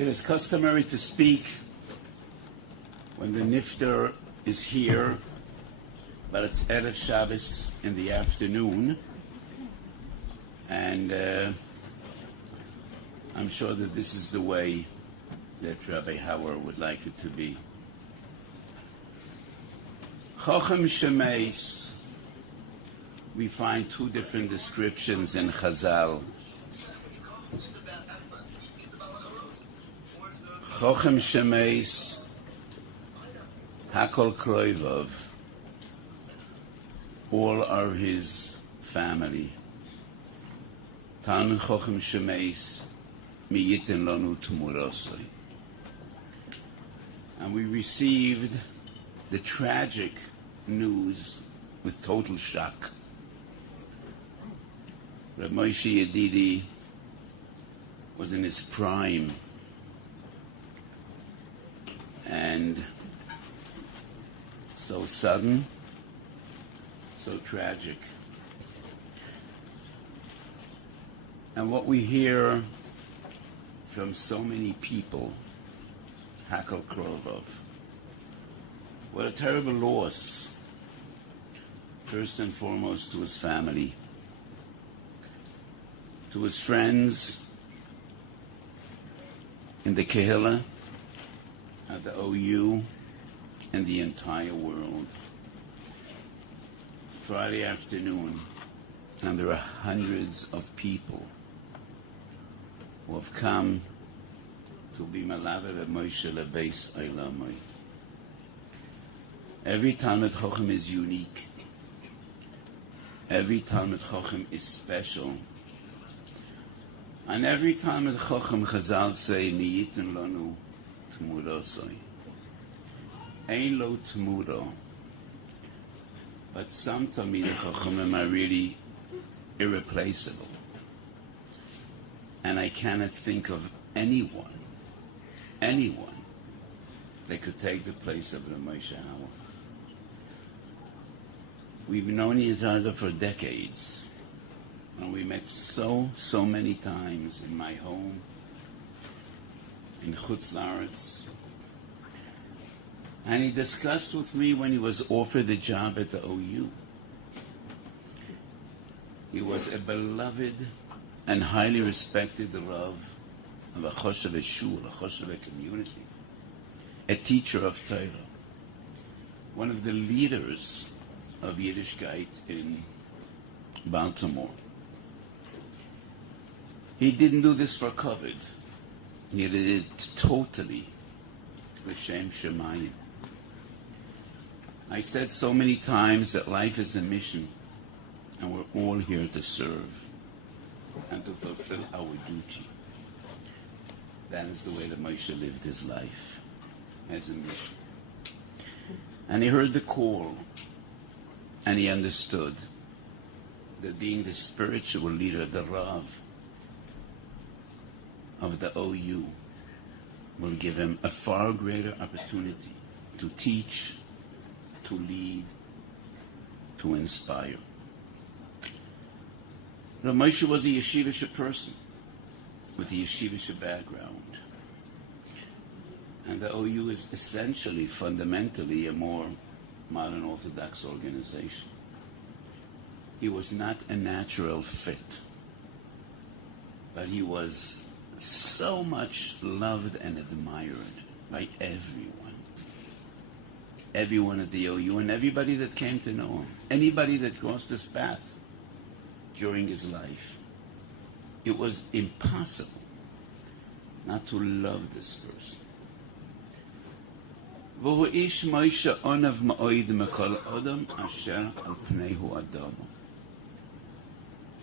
It is customary to speak when the nifter is here, but it's Erev Shabbos in the afternoon, and I'm sure that this is the way that Rabbi Hauer would like it to be. Chochem Shemeis, we find two different descriptions in Chazal. Chochem Shemeis, Hakol Kroivov, all are his family. Talmid Chochem Shemeis, Mi Yiten Lanu Tumurosoi. And we received the tragic news with total shock. Rabbi Moshe Yedidi was in his prime, and so sudden, so tragic. And what we hear from so many people, Hakol Krovov, what a terrible loss, first and foremost to his family, to his friends in the Kehillah, at the OU, and the entire world. Friday afternoon, and there are hundreds of people who have come to be Malavet of Moshe Lebeis Eilamai. Every Talmid Chochem is unique. Every Talmid Chochem is special. And every Talmid Chochem, Chazal say, Mi Yiten Lanu Tmurosoi. Ein lo Tmuro. But some Talmid Chochem are really irreplaceable. And I cannot think of anyone that could take the place of the Moshe Hauer. We've known each other for decades, and we met so many times in my home, in Chutz La'aretz. And he discussed with me when he was offered the job at the OU. He was a beloved and highly respected Rav of a Choshev Shul, a Choshev community, a teacher of Torah, one of the leaders of Yiddishkeit in Baltimore. He didn't do this for covet. He did it totally l'shem Shemayim. I said so many times that life is a mission, and we're all here to serve and to fulfill our duty. That is the way that Moshe lived his life, as a mission. And he heard the call, and he understood that being the spiritual leader, the Rav of the OU, will give him a far greater opportunity to teach, to lead, to inspire. Now, Moshe was a yeshivish person with a yeshivish background. And the OU is essentially, fundamentally, a more modern Orthodox organization. He was not a natural fit, but he was so much loved and admired by everyone. Everyone at the OU and everybody that came to know him. Anybody that crossed his path during his life. It was impossible not to love this person.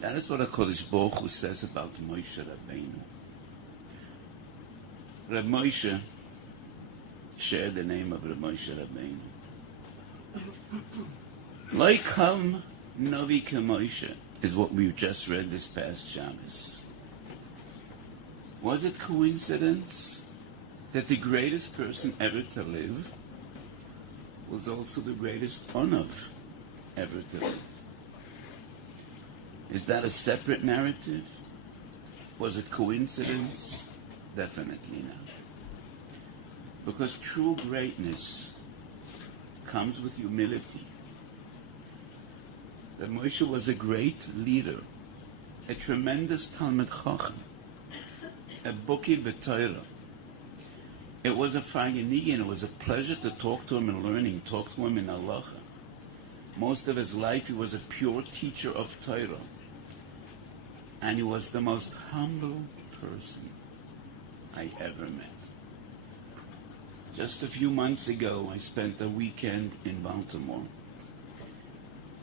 That is what HaKadosh Baruch Hu says about Moshe Rabbeinu. Reb Moshe shared the name of Reb Moshe Rabbeinu. Like Ham Navi Moshe is what we just read this past Shabbos. Was it coincidence that the greatest person ever to live was also the greatest onav ever to live? Is that a separate narrative? Was it coincidence? Definitely not. Because true greatness comes with humility. That Moshe was a great leader, a tremendous Talmid Chacham, a Buki B'Torah. It was a Fayanigi, and it was a pleasure to talk to him in learning, talk to him in halacha. Most of his life he was a pure teacher of Torah. And he was the most humble person I ever met. Just a few months ago, I spent a weekend in Baltimore.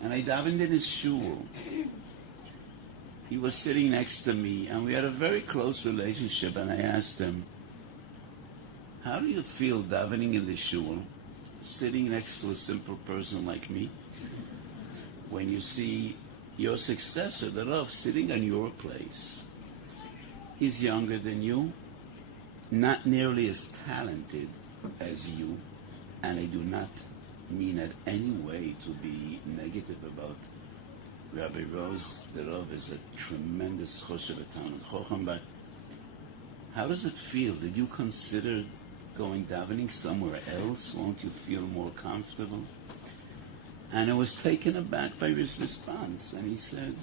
And I davened in his shul. He was sitting next to me, and we had a very close relationship, and I asked him, how do you feel davening in the shul, sitting next to a simple person like me, when you see your successor, the Rav, sitting on your place? He's younger than you, not nearly as talented as you, and I do not mean in any way to be negative about Rabbi Rose. The Rav is a tremendous choshev Talmid Chacham, but how does it feel? Did you consider going davening somewhere else? Won't you feel more comfortable? And I was taken aback by his response, and he said,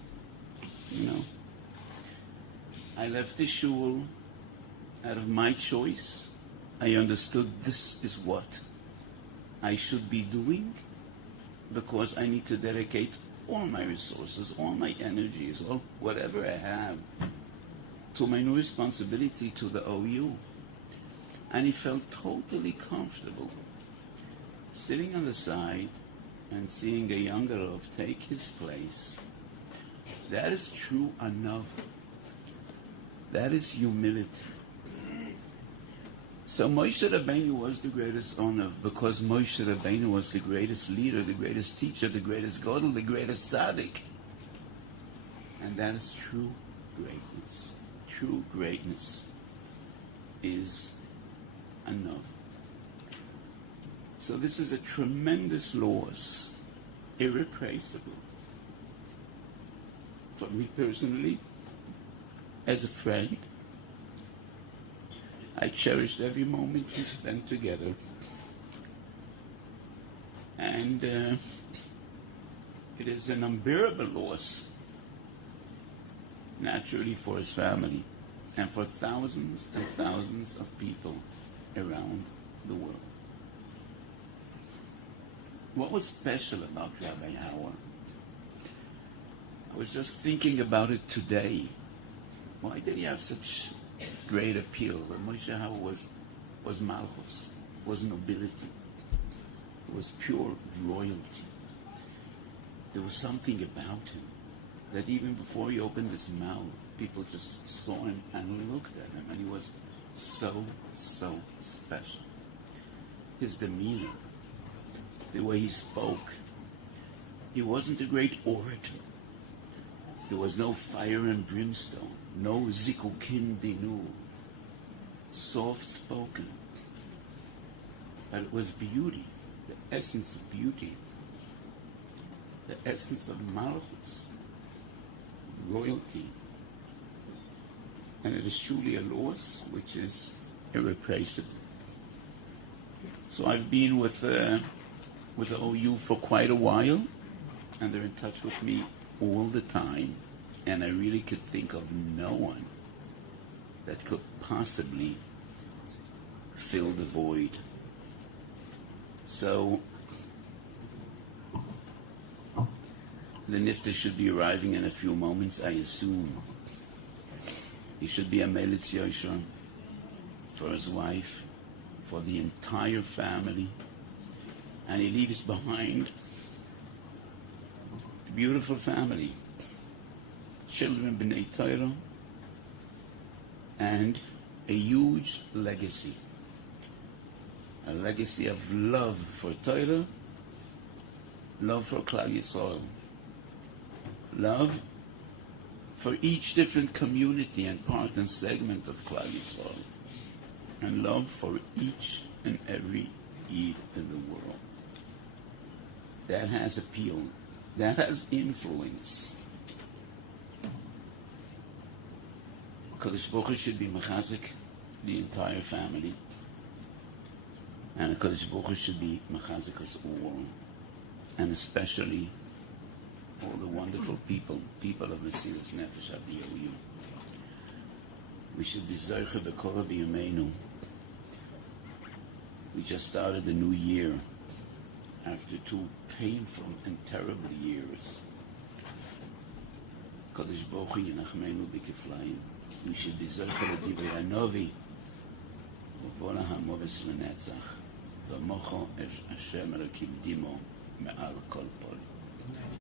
I left the shul out of my choice. I understood this is what I should be doing because I need to dedicate all my resources, all my energies, all whatever I have to my new responsibility to the OU. And he felt totally comfortable sitting on the side and seeing a younger Rav take his place. That is true enough. That is humility. So Moshe Rabbeinu was the greatest honor because Moshe Rabbeinu was the greatest leader, the greatest teacher, the greatest Gadol, the greatest tzaddik. And that is true greatness. True greatness is enough. So this is a tremendous loss, irreplaceable. For me personally, as a friend, I cherished every moment we spent together. And it is an unbearable loss, naturally, for his family and for thousands and thousands of people around the world. What was special about Rabbi Hauer? I was just thinking about it today. Why did he have such great appeal? Moshe Hauer was malchus, was nobility, was pure royalty. There was something about him that even before he opened his mouth, people just saw him and looked at him, and he was so, so special. His demeanor, the way he spoke. He wasn't a great orator. There was no fire and brimstone, no zikukin dinu, soft-spoken. But it was beauty, the essence of beauty, the essence of malchus, royalty. And it is truly a loss which is irreplaceable. So I've been with the OU for quite a while, and they're in touch with me all the time, and I really could think of no one that could possibly fill the void. So the Nifta should be arriving in a few moments, I assume. He should be a Melitz Yosher for his wife, for the entire family, and he leaves behind a beautiful family, children b'nei Torah, and a huge legacy. A legacy of love for Torah, love for Klal Yisrael, love for each different community and part and segment of Klal Yisrael, and love for each and every Yid in the world. That has appeal. That has influence. Kadosh Baruch Hu should be mechazik the entire family. And HaKadosh Baruch Hu should be mechazik us all, and especially all the wonderful people of Mesilas Nefesh HaBiyou. We should be Zeicha B'Kora B'Yameinu. We just started a new year after 2 painful and terrible years. Kadosh Baruch Hu Yenachmenu B'Kiflayim. We should be Zeicha L'Divrei Hanovi U'Vola HaMoves L'Netzach V'Mocho Hashem Elokim Dimo Me'al Kol Pol.